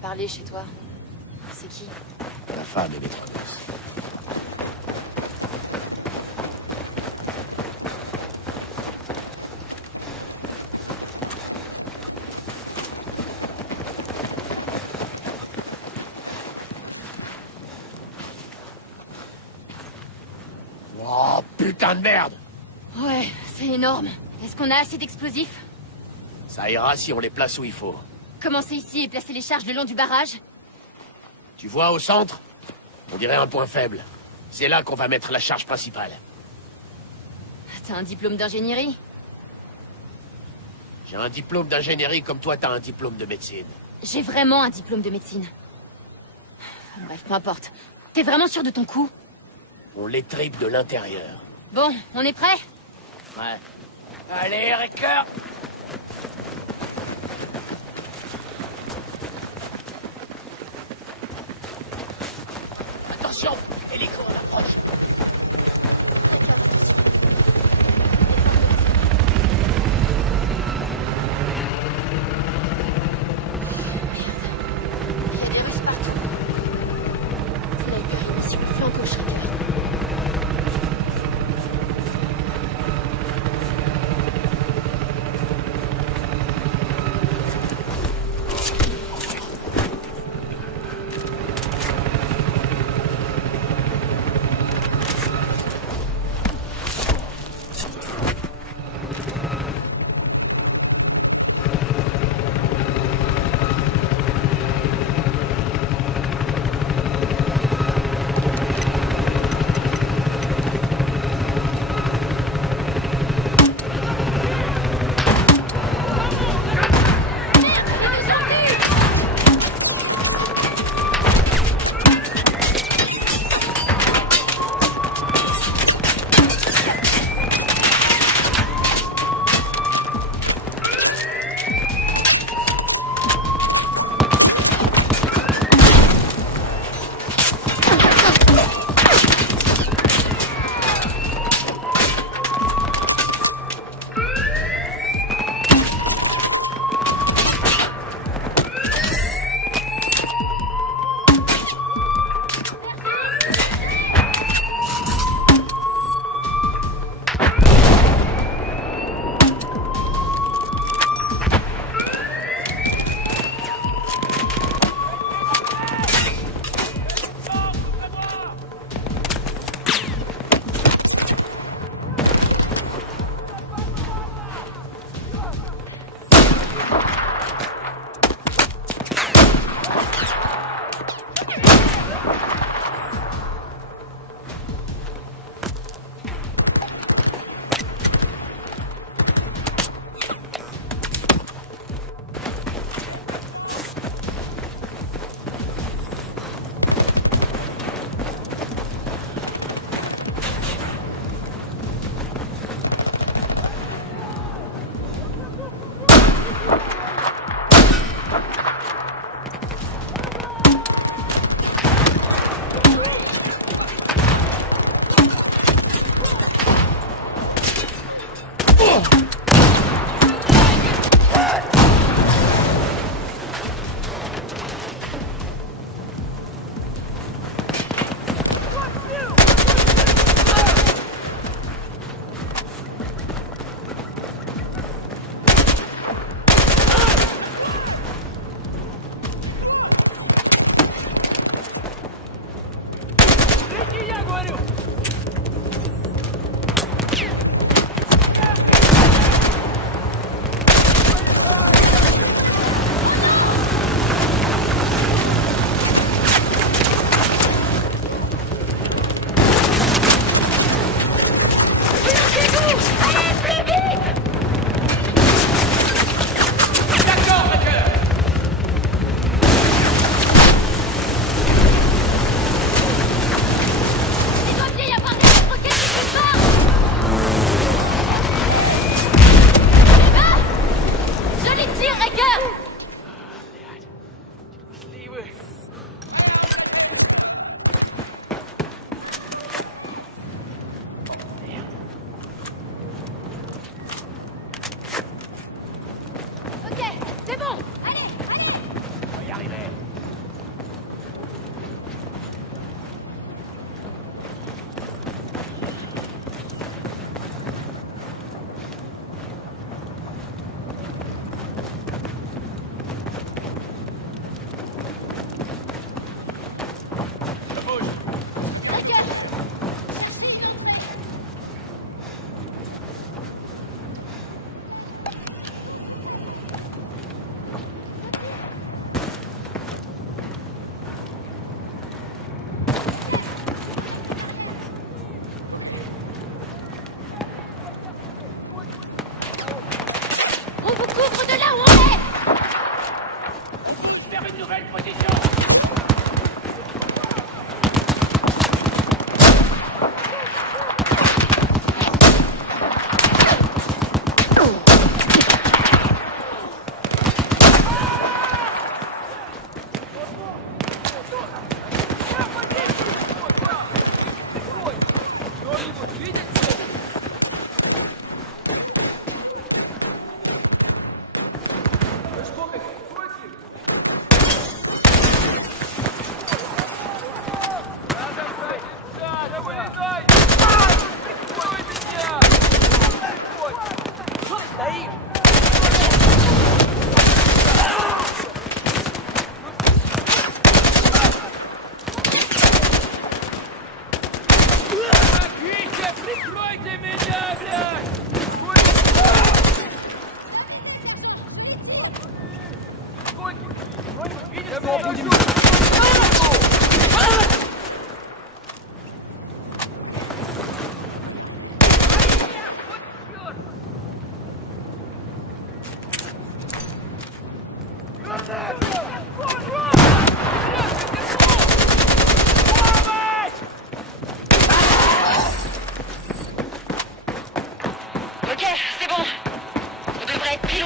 parlé chez toi. C'est qui? La femme et Métronos. Oh, putain de merde! Ouais, c'est énorme. Est-ce qu'on a assez d'explosifs? Ça ira si on les place où il faut. Commencer ici et placer les charges le long du barrage? Tu vois au centre? On dirait un point faible. C'est là qu'on va mettre la charge principale. T'as un diplôme d'ingénierie? J'ai un diplôme d'ingénierie comme toi t'as un diplôme de médecine. J'ai vraiment un diplôme de médecine. Bref, peu importe. T'es vraiment sûr de ton coup? On les tripe de l'intérieur. Bon, on est prêt? Ouais. Allez, Ricker! Attention! Hélico à l'approche! Il y a des Russes partout. Sniper, mission flanc gauche.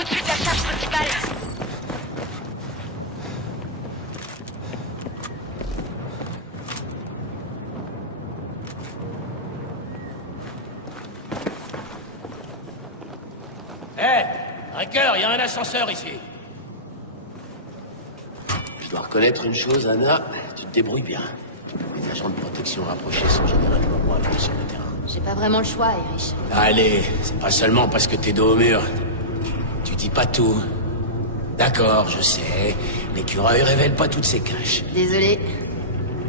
au-dessus de la charge principale. Hé, Riker, il y a un ascenseur ici. Je dois reconnaître une chose, Anna, tu te débrouilles bien. Les agents de protection rapprochés sont généralement moins bons sur le terrain. J'ai pas vraiment le choix, Erich. Allez, c'est pas seulement parce que t'es dos au mur. Tu dis pas tout. D'accord, je sais. L'écureuil révèle pas toutes ses caches. Désolé.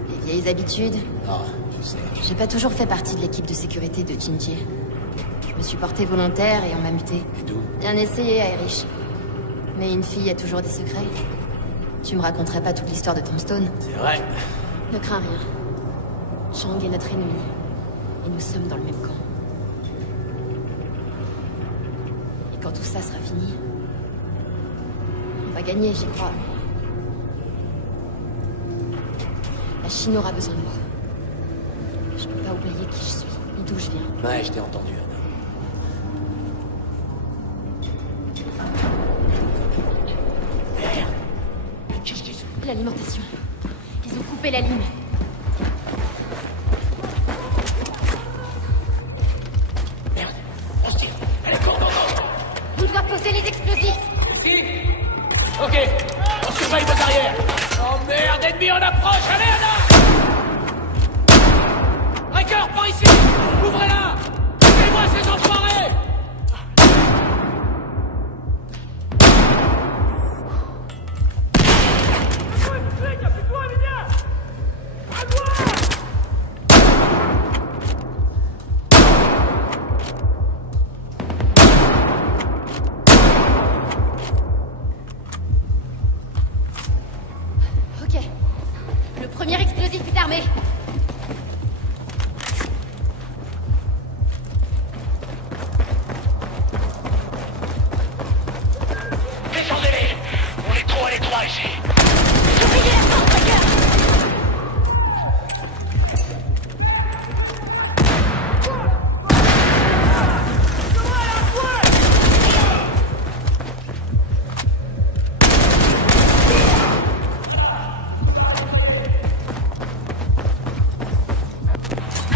Les vieilles habitudes. Ah, je sais. J'ai pas toujours fait partie de l'équipe de sécurité de Jinji. Je me suis porté volontaire et on m'a muté. Et d'où? Bien essayé, Irish. Mais une fille a toujours des secrets. Tu me raconterais pas toute l'histoire de Tombstone? C'est vrai. Ne crains rien. Chang est notre ennemi. Et nous sommes dans le même camp. Et quand tout ça sera fini, on va gagner, j'y crois. La Chine aura besoin de moi. Je peux pas oublier qui je suis, ni d'où je viens. Ouais, je t'ai entendu, Anna. Merde. Qu'est-ce qu'ils ont? L'alimentation. Ils ont coupé la ligne. Merde. On se tire. Allez, cours, On doit poser les explosifs. Ici. Ok. On surveille vos arrières. Oh merde, ennemi en approche. Allez, Anna. Riker, par ici. Ouvrez-la. Fais-moi ces enfoirés. Ok. Le premier explosif est armé. Descendez-les. On est trop à l'étroit ici. Surveillez la porte, Riker.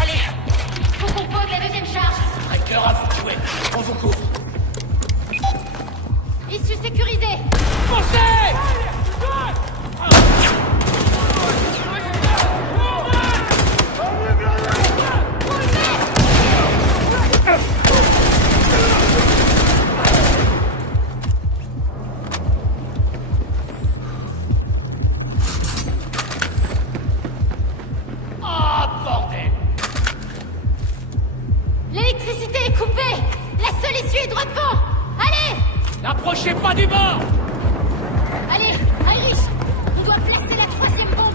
Allez, faut qu'on pose la deuxième charge. Riker, à vous de jouer. On vous couvre. Issue sécurisée. Foncez! Ah, bordel! L'électricité est coupée. La seule issue est droit devant. Allez. N'approchez pas du bord! Allez, Irish. On doit placer la troisième bombe.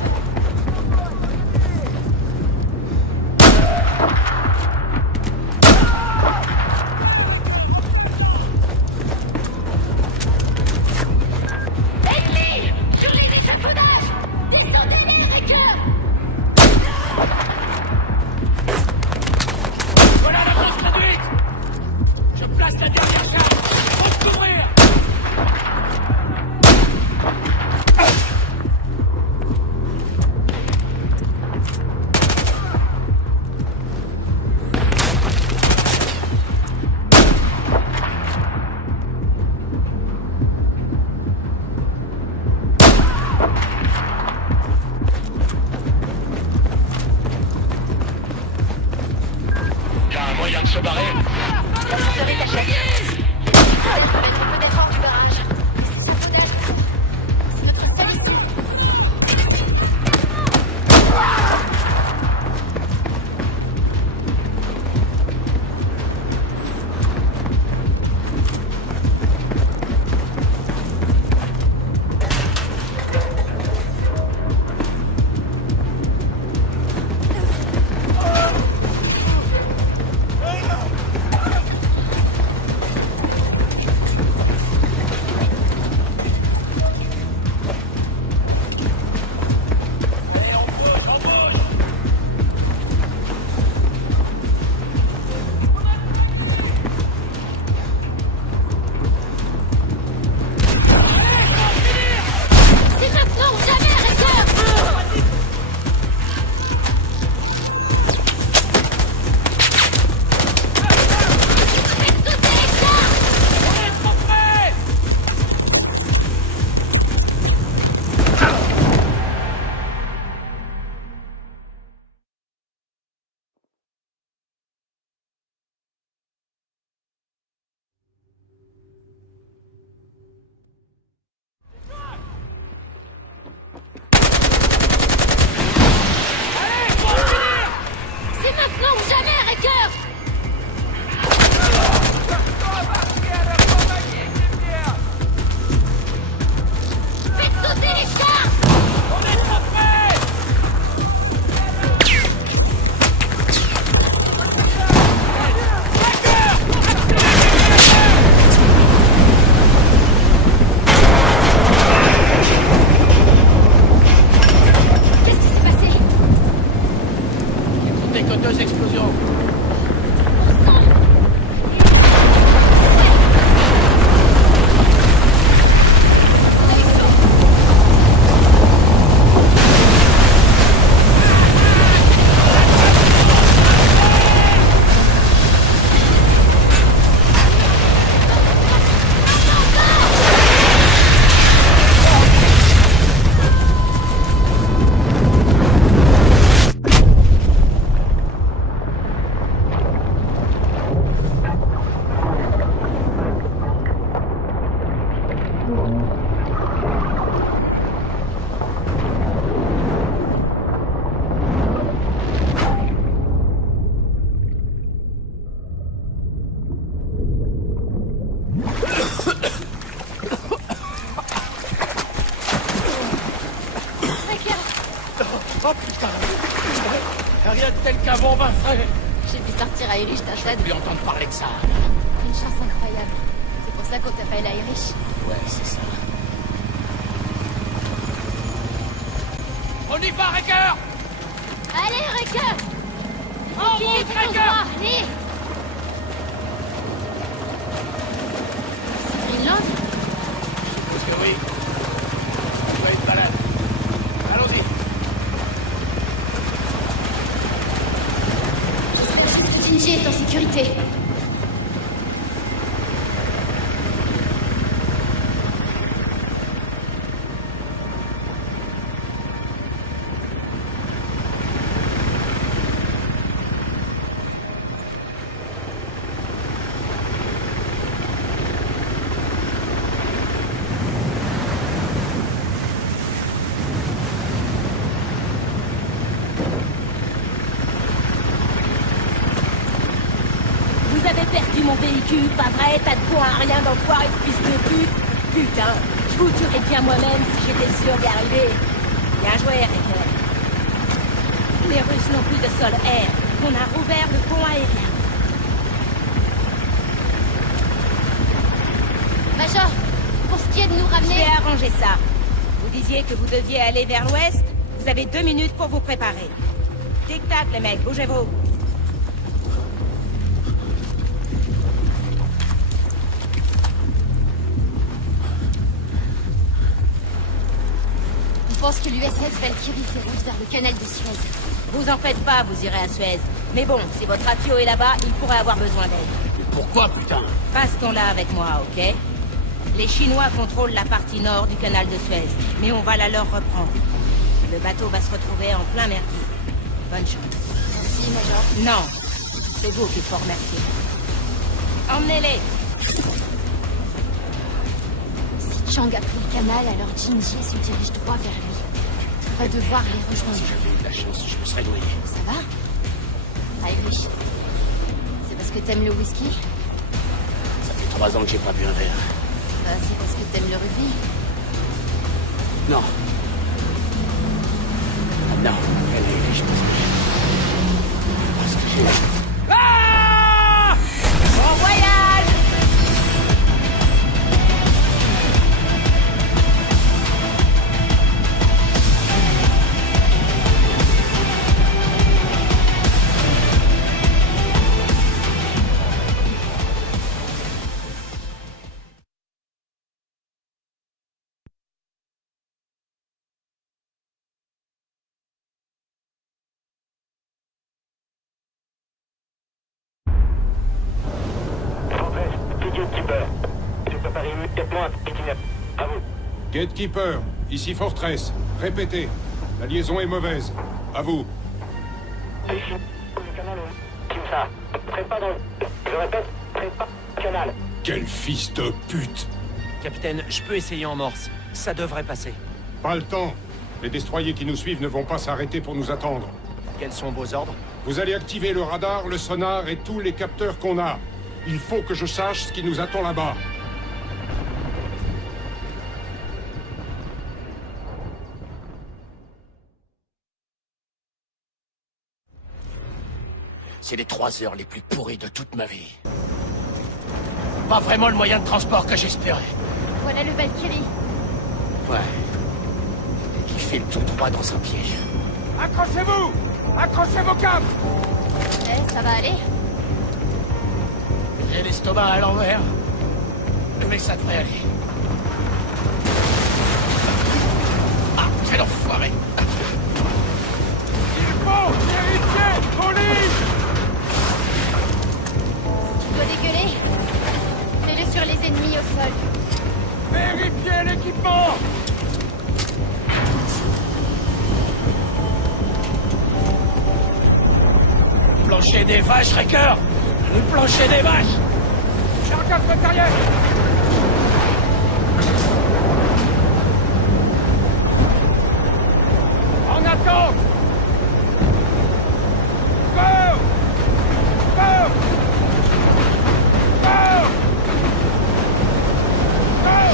Ennemi sur les échafaudages. Descendez-les avec eux. Voilà la grosse traduite! Je place la dernière charge! Faut se couvrir! Y a un moyen de se barrer? La monteur est à chaque. Les équipes se mettre peut-être hors du barrage. C'est notre seule issue. qu'un bon vin frais. J'ai vu sortir Irish d'un tas de... Plus entendre parler de ça. Une chance incroyable. C'est pour ça qu'on t'appelle Irish. Ouais, c'est ça. On y va, Wrecker! Allez, Wrecker! En route, Wrecker! Allez! C'est Greenland? Parce que oui. Ça doit être malade. Allons-y. Shinji est en sécurité. Vous avez perdu mon véhicule, pas vrai? T'as de bon à rien d'enfoiré de fils de pute? Putain, je vous tuerais bien moi-même si j'étais sûr d'y arriver. Bien joué, Wrecker. Les Russes n'ont plus de sol-air. On a rouvert le pont aérien. Major, pour ce qui est de nous Je ramener... vais arranger ça. Vous disiez que vous deviez aller vers l'ouest? Vous avez 2 minutes pour vous préparer. Tic-tac, les mecs, bougez-vous. Je pense que l'USS Valkyrie fait route vers le canal de Suez. Vous en faites pas, vous irez à Suez. Mais bon, si votre ratio est là-bas, il pourrait avoir besoin d'aide. Mais pourquoi, putain? Restons-là avec moi, ok? Les Chinois contrôlent la partie nord du canal de Suez, mais on va la leur reprendre. Le bateau va se retrouver en plein merdier. Bonne chance. Merci, Major. Non, c'est vous qu'il faut remercier. Emmenez-les. Si Chang a pris le canal, alors Shinji se dirige droit vers lui. On va devoir les Si rejoindre. j'avais eu de la chance, je me serais noyé. Ça va? Irish. C'est parce que t'aimes le whisky? Ça fait 3 ans que j'ai pas bu un verre. Bah, c'est parce que t'aimes le rugby. Non. Ah, non, allez, je pense que... Parce que j'ai... Ah! Bon voyage! Gatekeeper. Je prépare immédiatement un itinéraire. À vous. Gatekeeper, ici Fortress. Répétez. La liaison est mauvaise. À vous. Ici, le canal est... Kim ça. Trépas dans le... Je répète, trépas dans le canal. Quel fils de pute! Capitaine, je peux essayer en morse. Ça devrait passer. Pas le temps. Les destroyers qui nous suivent ne vont pas s'arrêter pour nous attendre. Quels sont vos ordres? Vous allez activer le radar, le sonar et tous les capteurs qu'on a. Il faut que je sache ce qui nous attend là-bas. C'est les 3 heures les plus pourries de toute ma vie. Pas vraiment le moyen de transport que j'espérais. Voilà le Valkyrie. Ouais. Il file tout droit dans un piège. Accrochez-vous! Accrochez vos câbles! Eh, ça va aller? J'ai l'estomac à l'envers. Mais ça devrait aller. Ah, quel enfoiré! Il faut héritier! Police! Tu dois dégueuler? Fais-le sur les ennemis au sol. Vérifiez l'équipement! Plancher des vaches, Wrecker! Le plancher des vaches! Chargage matériel! En attente! Go! Go! Go!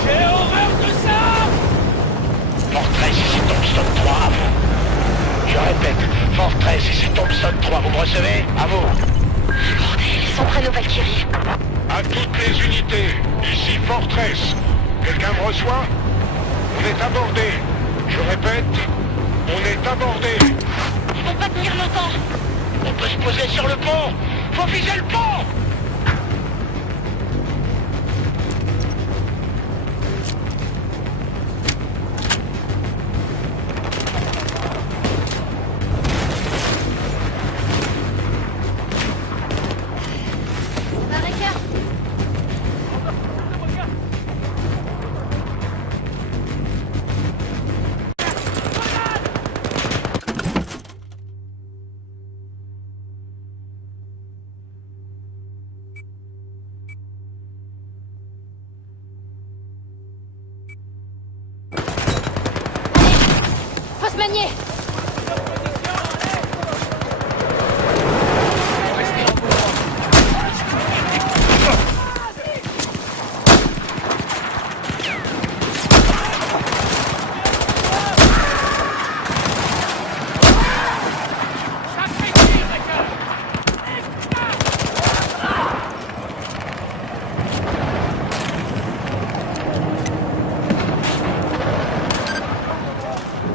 J'ai horreur de ça! Fortress, ici Tombstone 3. Je répète, Fortress, ici Thompson 3, vous me recevez? À vous. Bordel, ils s'en prennent aux Valkyries. À toutes les unités, ici Fortress. Quelqu'un me reçoit? On est abordé. Je répète, on est abordé. Ils vont pas tenir longtemps. On peut se poser sur le pont. Faut viser le pont. Barraker. Faut se manier.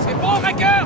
C'est bon, Racker!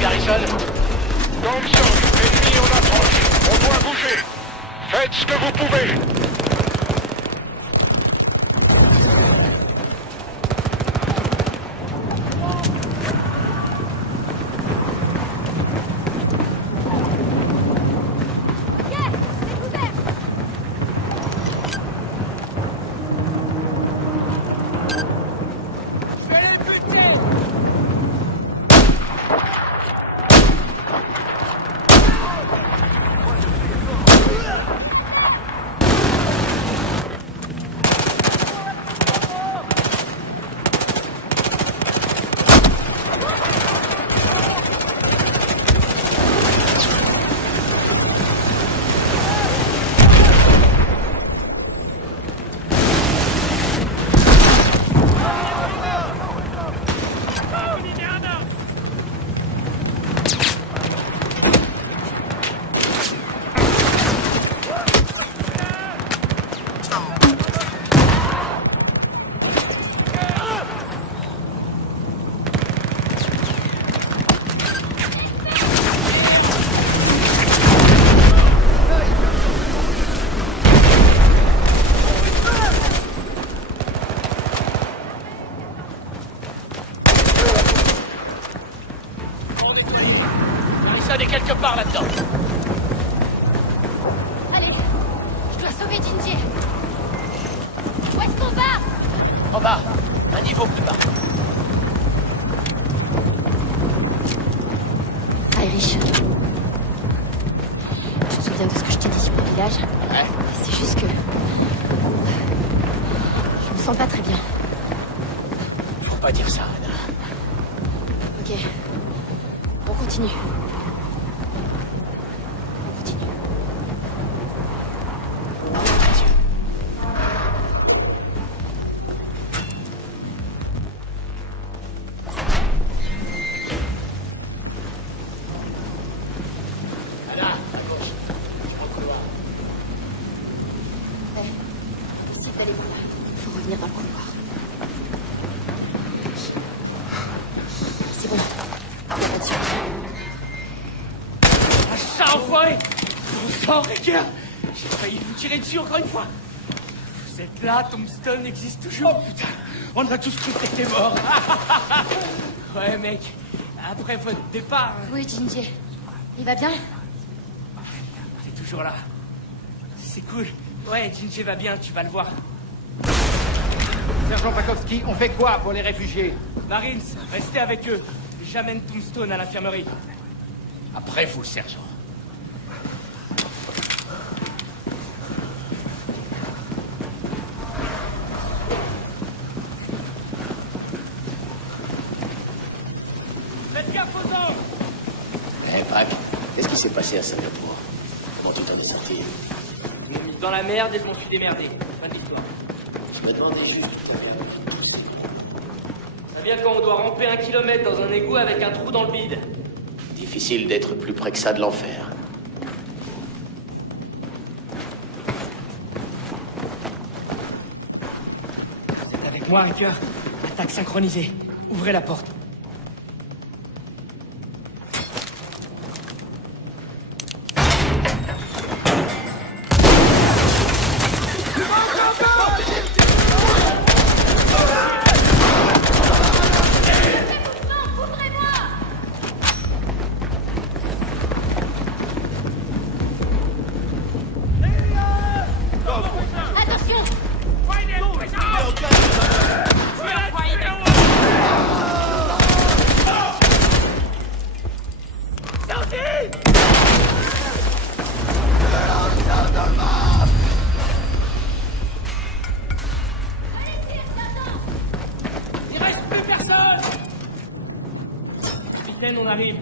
Garrison? Thompson, ennemi en approche. On doit bouger. Faites ce que vous pouvez. Au plus bas. Irish. Tu te souviens de ce que je t'ai dit sur le village? Ouais. C'est juste que... Je me sens pas très bien. Faut pas dire ça, Anna. Ok. On continue. On continue. Anna, à gauche. Dans le couloir. Ici, fallait voir. Faut revenir dans le couloir. C'est bon. On est là-dessus. Ah, ça, enfoiré! Bon sang, Riker! J'ai failli vous tirer dessus encore une fois! Vous êtes là, Tombstone existe toujours! Oh putain! On a tous cru que t'étais mort! Ouais, mec, après votre départ, Oui, Ginger. Il va bien? t'es toujours là. C'est cool. Ouais, Ginger va bien, tu vas le voir. Sergent Pakowski, on fait quoi pour les réfugiés? Marines, restez avec eux. J'amène Tombstone à l'infirmerie. Après, vous, le sergent. Faites gaffe aux hommes! Eh, Pac, qu'est-ce qui s'est passé à Singapour? Comment tu t'en es sorti? Ils m'ont mis dans la merde et je m'en suis démerdé. Pas d'histoire. Je me demandais juste. Ça vient quand on doit ramper 1 kilomètre dans un égout avec un trou dans le bide. Difficile d'être plus près que ça de l'enfer. Vous êtes avec moi, Riker? Attaque synchronisée. Ouvrez la porte. Attention! Il reste plus personne! Capitaine, on arrive.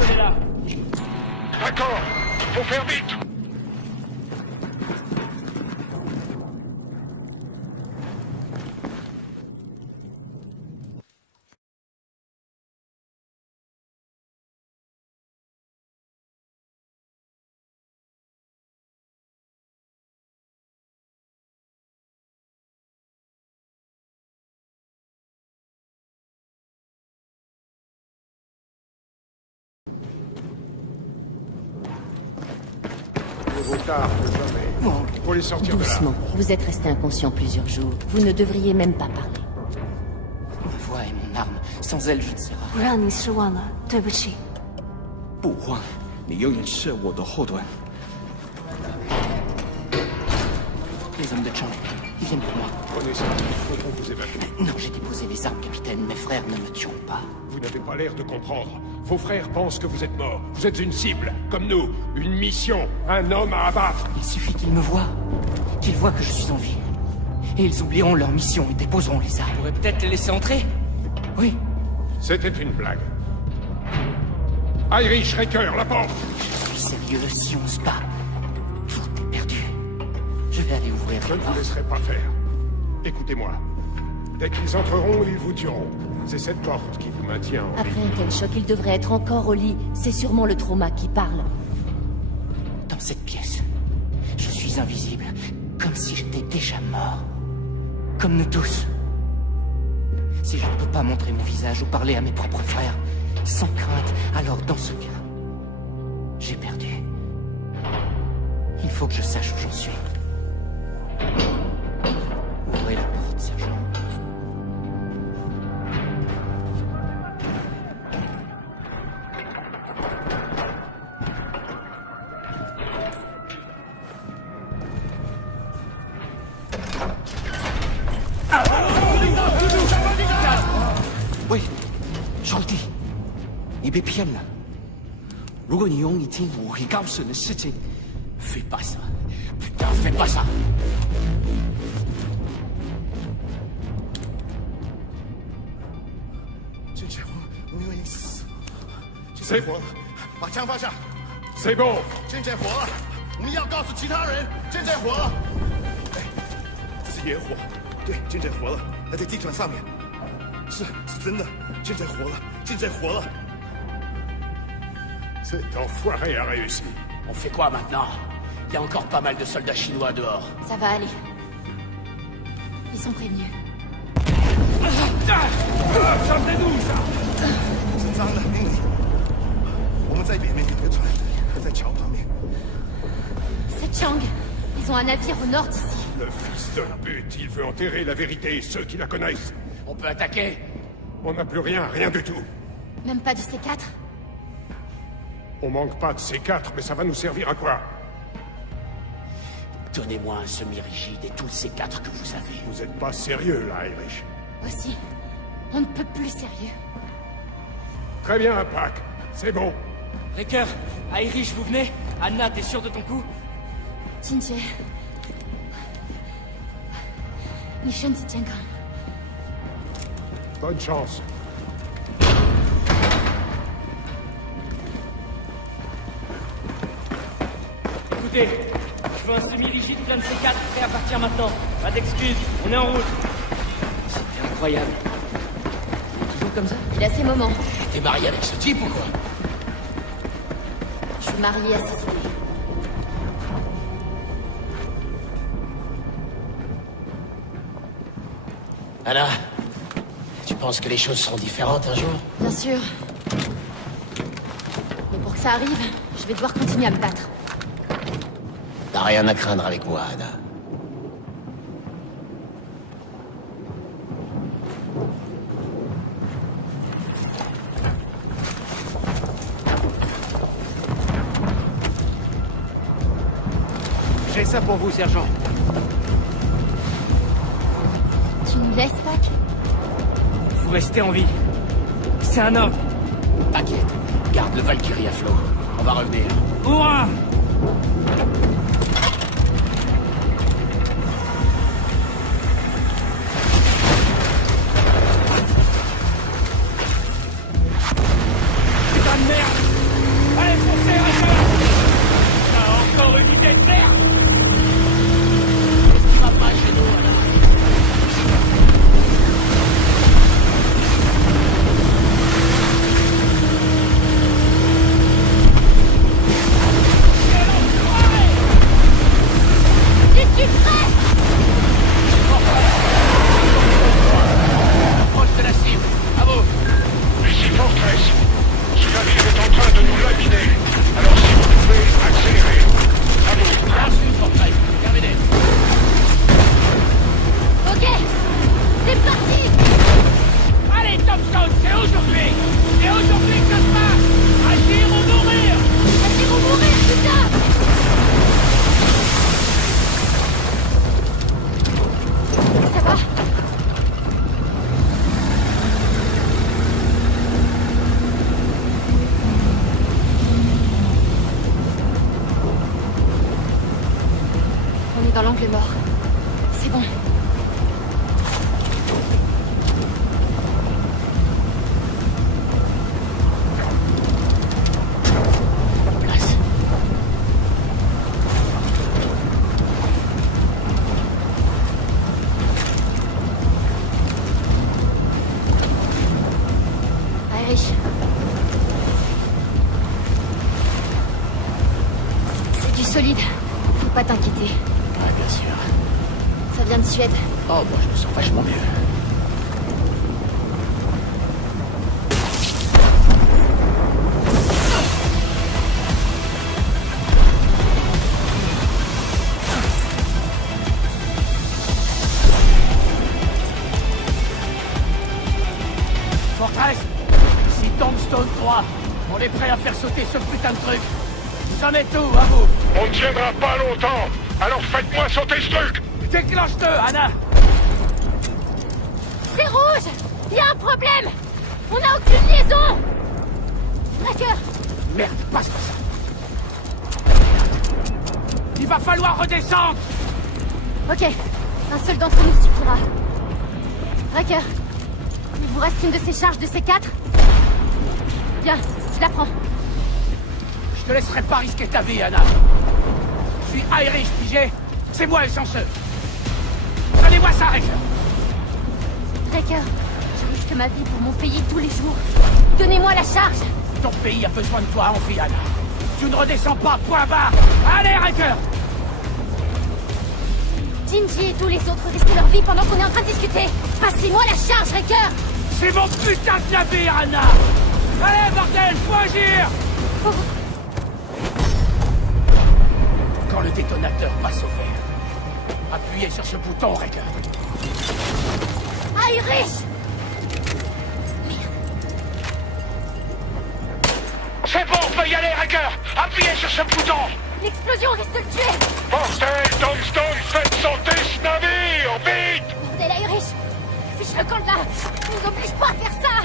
Restez là. D'accord, faut faire vite. Il vaut tard que jamais. Faut les sortir de là. Doucement. Vous êtes resté inconscient plusieurs jours. Vous ne devriez même pas parler. Ma voix est mon arme. Sans elle, je ne serai rien. 让你失望了，对不起。不慌，你永远是我的后盾。 Les hommes de Chang, ils viennent pour moi. Prenez ça, faut qu'on vous évacue. Non, j'ai déposé les armes, capitaine. Mes frères ne me tueront pas. Vous n'avez pas l'air de comprendre. Vos frères pensent que vous êtes mort. Vous êtes une cible, comme nous. Une mission, un homme à abattre. Il suffit qu'ils me voient. Qu'ils voient que je suis en vie. Et ils oublieront leur mission et déposeront les armes. On pourrait peut-être les laisser entrer? Oui. C'était une blague. Irish, Raker, la porte. Je suis sérieux, si on se bat, tout est perdu. Je vais aller ouvrir Je la ne vous porte. laisserai pas faire. Écoutez-moi. Dès qu'ils entreront, ils vous tueront. C'est cette porte qui vous maintient en vie. Après un tel choc, il devrait être encore au lit. C'est sûrement le trauma qui parle. Dans cette pièce, je suis invisible, comme si j'étais déjà mort. Comme nous tous. Si je ne peux pas montrer mon visage ou parler à mes propres frères, sans crainte, alors dans ce cas, j'ai perdu. Il faut que je sache où j'en suis. Ouvrez la porte, sergent. 你被骗了。如果你用一听，我会告诉你的事情。Fais pas ça. Putain, fais pas ça. 郑建华，我们已经死了。郑建活了，把枪放下。 C'est bon. 郑建活了，我们要告诉其他人，郑建活了。哎，这是野火，对，郑建活了，还在地毯上面。是真的，郑建活了，郑建活了。 Cet enfoiré a réussi. On fait quoi maintenant? Il y a encore pas mal de soldats chinois dehors. Ça va aller. Ils sont prévenus. 是脏的，命令。我们在北面有个船，还在桥旁边。 C'est Chang. Ils ont un navire au nord d'ici. Le fils de pute, il veut enterrer la vérité et ceux qui la connaissent. On peut attaquer? On n'a plus rien, rien du tout. Même pas du C4. On manque pas de C4, mais ça va nous servir à quoi? Donnez-moi un semi-rigide et tous ces 4 que vous avez. Vous êtes pas sérieux, là, Irish. Aussi. On ne peut plus sérieux. Très bien, Pac. C'est bon. Wrecker, Irish, vous venez? Anna, t'es sûr de ton coup? Jinjie. Nishan Tijiankang. Bonne chance. Écoutez, je veux un semi-rigide plein de C4 prêt à partir maintenant. Pas d'excuses, on est en route. C'était incroyable. Il est toujours comme ça? Il a ses moments. T'es marié avec ce type ou quoi? Je suis mariée à ses idées. Anna, tu penses que les choses seront différentes un jour? Bien sûr. Mais pour que ça arrive, je vais devoir continuer à me battre. T'as rien à craindre avec moi, Anna. J'ai ça pour vous, sergent. Tu nous laisses, Pac? Vous restez en vie. C'est un homme. T'inquiète, garde le Valkyrie à flot. On va revenir. Hurrah! Putain de merde! Allez, foncez, Ranger! T'as encore une idée de merde! Qu'est-ce qui va pas chez nous, Anna? Je suis prêt! Proche de la cible. À vous. Ici Fortress. Ce navire est en train de nous laminer. Alors si vous pouvez, accélérer. À vous. Lance une Fortress. Terminé. Ok! C'est parti! Allez, Tombstone, c'est aujourd'hui! C'est aujourd'hui que ça se passe! Agir ou mourir! Agir ou mourir, putain! Ça va? On est dans l'angle mort. C'est bon. Place. Irish. C'est du solide. Faut pas t'inquiéter. Ouais, bien sûr. Ça vient de Suède. Oh, moi, je me sens vachement mieux. Fortress, ici Tombstone 3. On est prêt à faire sauter ce putain de truc. Vous en êtes où, à vous? On ne tiendra pas longtemps. Alors faites-moi sauter ce truc. Déclenche-le, Anna! C'est rouge! Y a un problème! On n'a aucune liaison! Tracker! Merde, passe ça. Il va falloir redescendre. Ok, un seul d'entre nous suffira. Tracker, il vous reste une de ces charges de C4? Bien, je la prends. Je te laisserai pas risquer ta vie, Anna. Je suis Irish, pigé. C'est moi le censeur. Donnez-moi ça, Raker. Tracker, je risque ma vie pour mon pays tous les jours. Donnez-moi la charge! Ton pays a besoin de toi, en vie, Anna. Tu ne redescends pas, point barre. Allez, Raker. Gingy et tous les autres risquent leur vie pendant qu'on est en train de discuter. Passez-moi la charge, Raker! C'est mon putain de navire, Anna. Allez, bordel, faut agir. Quand le détonateur passe au vert, appuyez sur ce bouton, Raker. Irish! C'est bon, on peut y aller, Raker. Appuyez sur ce bouton. L'explosion risque de le tuer! Bordel, Tombstone, faites sauter ce navire, vite. Bordel, Irish! Fiche le camp de là! Nous oblige pas à faire ça!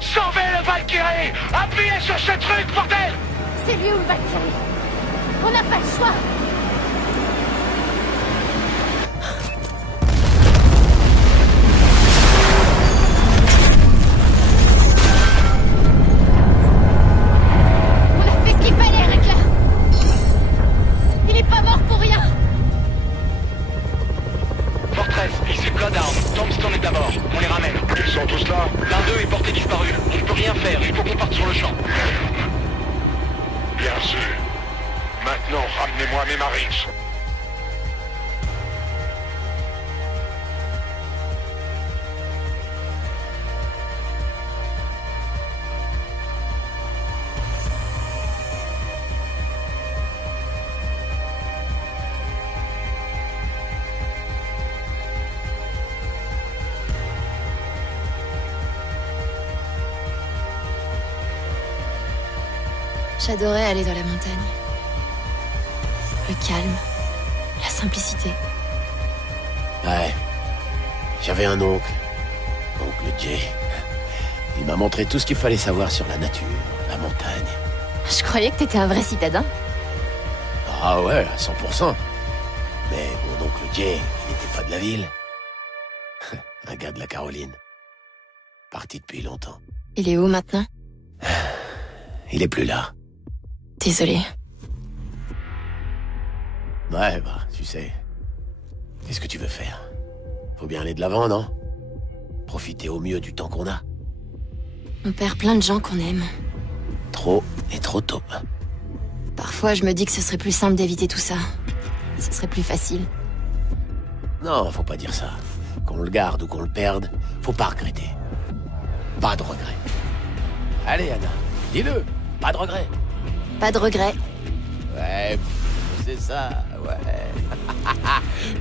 Sauvez le Valkyrie. Appuyez sur ce truc, bordel. C'est lui ou le Valkyrie! On n'a pas le choix! On a fait ce qu'il fallait, Raker! Il est pas mort pour rien! Fortress, ici Bloodhound. Tombstone est à bord. On les ramène. Ils sont tous là. L'un d'eux est porté disparu. On ne peut rien faire. Il faut qu'on parte sur le champ. Bien sûr. Maintenant, ramenez-moi mes Marines. J'adorais aller dans la montagne. Le calme, la simplicité. Ouais. J'avais un oncle. Oncle Jay. Il m'a montré tout ce qu'il fallait savoir sur la nature, la montagne. Je croyais que t'étais un vrai citadin. Ah ouais, à 100%. Mais mon oncle Jay, il n'était pas de la ville. Un gars de la Caroline. Parti depuis longtemps. Il est où maintenant? Il est plus là. Désolée. Ouais, bah, tu sais. Qu'est-ce que tu veux faire? Faut bien aller de l'avant, non? Profiter au mieux du temps qu'on a. On perd plein de gens qu'on aime. Trop et trop tôt. Parfois, je me dis que ce serait plus simple d'éviter tout ça. Ce serait plus facile. Non, faut pas dire ça. Qu'on le garde ou qu'on le perde, faut pas regretter. Pas de regret. Allez, Anna, dis-le. Pas de regret. Pas de regrets. Ouais, c'est ça, ouais.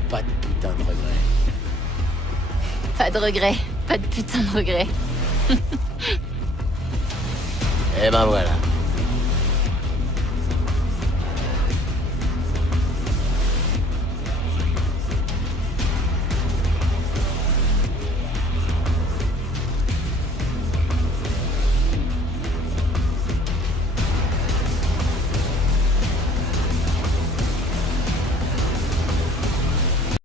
Pas de putain de regret. Pas de regrets. Pas de putain de regrets. Eh ben voilà.